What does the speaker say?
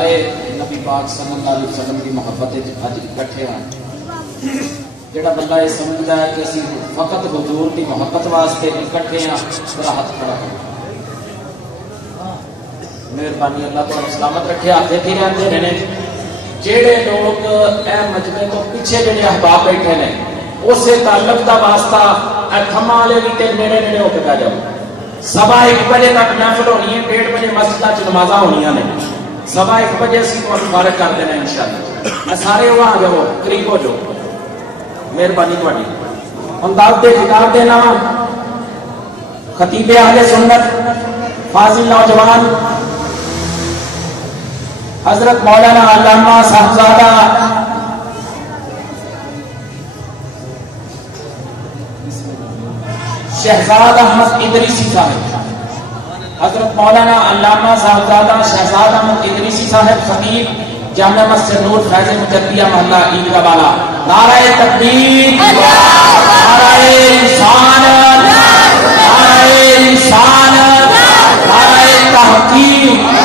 سارے نبی پاک صلی اللہ علیہ وسلم کی محبت اج اکٹھے ہیں. جڑا بندہ یہ سمجھتا ہے کہ اسی فقط حضور کی محبت واسطے اکٹھے ہیں ذرا ہاتھ کھڑا کرو. مہربانی اللہ تعالی سلامت رکھے. ہاتھ ہی رہتے رہنے جہے لوگ اے مجمع تو پیچھے جڑے احباب بیٹھے ہیں اسے تعلق کا واسطہ تھما والے بھی نیڑے نیڑے ہو کے پہ جاؤ. 1:15 بجے تک محفل ہونی ہے. 1:30 بجے مسجد نمازاں ہونیاں نے. 1:15 بجے اسی کو فارغ کر دینا انشاءاللہ. سارے وہاں آ جاؤ قریب ہو جاؤ. مہربانی تھوڑی. ہم دعوت خطاب دینا خطیب اہل سنت فاضل نوجوان حضرت مولانا علامہ صاحبزادہ شہزاد احمد ادریسی صاحب. حضرت مولانا علامہ صاحبزادہ شہزاد احمد ادریسی صاحب خطیب جامع مسجد نور فیض مجدیہ محلہ عیدگاہ والا. نعرہ تکبیر، نعرہ رسالت، نعرہ رسالت، نعرہ تحقیق.